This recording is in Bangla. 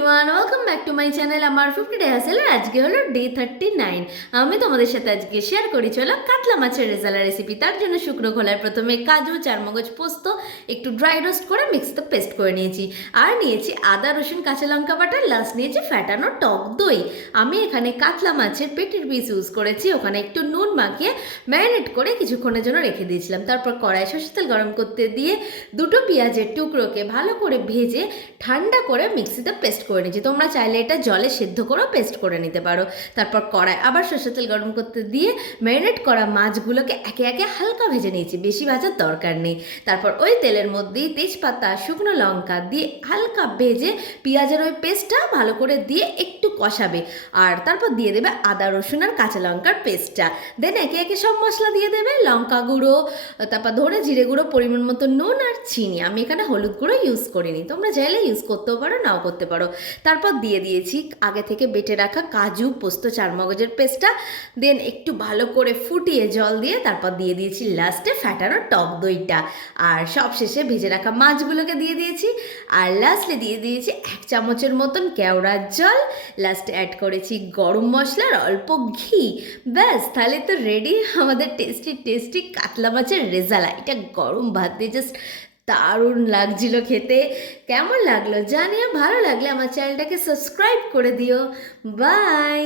Everyone, welcome back to my channel. আমার 50 ডে হাসেলের আজকে হলো ডে 39। আমি তোমাদের সাথে আজকে শেয়ার করি চলো কাতলা মাছের রেজালা রেসিপি। তার জন্য শুকনো খোলায় প্রথমে কাজু, চারমগজ, পোস্ত একটু ড্রাই রোস্ট করে মিক্সিতে পেস্ট করে নিয়েছি। আর নিয়েছি আদা, রসুন, কাঁচা লঙ্কা বাটা, লাস্ট নিয়েছি ফ্যাটানো টক দই। আমি এখানে কাতলা মাছের পেটের পিস ইউজ করেছি। ওখানে একটু নুন মাখিয়ে ম্যারিনেট করে কিছুক্ষণের জন্য রেখে দিয়েছিলাম। তারপর কড়াই সরষের তেল গরম করতে দিয়ে দুটো পেঁয়াজের টুকরোকে ভালো করে ভেজে ঠান্ডা করে মিক্সিতে পেস্ট করে নিয়েছি। তোমরা চাইলে এটা জলে সেদ্ধ করেও পেস্ট করে নিতে পারো। তারপর কড়াই আবার সরষের তেল গরম করতে দিয়ে ম্যারিনেট করা মাছগুলোকে একে একে হালকা ভেজে নিয়েছি, বেশি ভাজার দরকার নেই। তারপর ওই তেলের মধ্যেই তেজপাতা, শুকনো লঙ্কা দিয়ে হালকা ভেজে পেঁয়াজের ওই পেস্টটা ভালো করে দিয়ে একটু কষাবে। আর তারপর দিয়ে দেবে আদা, রসুন আর কাঁচা লঙ্কার পেস্টটা। দেন একে একে সব মশলা দিয়ে দেবে, লঙ্কা গুঁড়ো, তারপর ধরে জিরে গুঁড়ো, পরিমাণ মতো নুন আর চিনি। আমি এখানে হলুদ গুঁড়ো ইউজ করিনি, তোমরা চাইলে ইউজ করতেও পারো, নাও করতে পারো। তারপর দিয়ে দিয়েছি আগে থেকে বেটে রাখা কাজু, পোস্ত, চারমগজের পেস্টটা। দেন একটু ভালো করে ফুটিয়ে জল দিয়ে তারপর দিয়ে দিয়েছি লাস্টে ফ্যাটানো টক দইটা। আর সব শেষে ভেজে রাখা মাছগুলোকে দিয়ে দিয়েছি। আর লাস্টে দিয়ে দিয়েছি 1 চামচের মতন কেওড়ার জল। লাস্টে অ্যাড করেছি গরম মশলার অল্প ঘি। ব্যাস, তাহলে তো রেডি আমাদের টেস্টি টেস্টি কাতলা মাছের রেজালা। এটা গরম ভাত দিয়ে জাস্ট দারুণ লাগছিল খেতে। কেমন লাগলো জানিও, ভালো লাগলে আমার চ্যানেলটাকে সাবস্ক্রাইব করে দিও। বাই।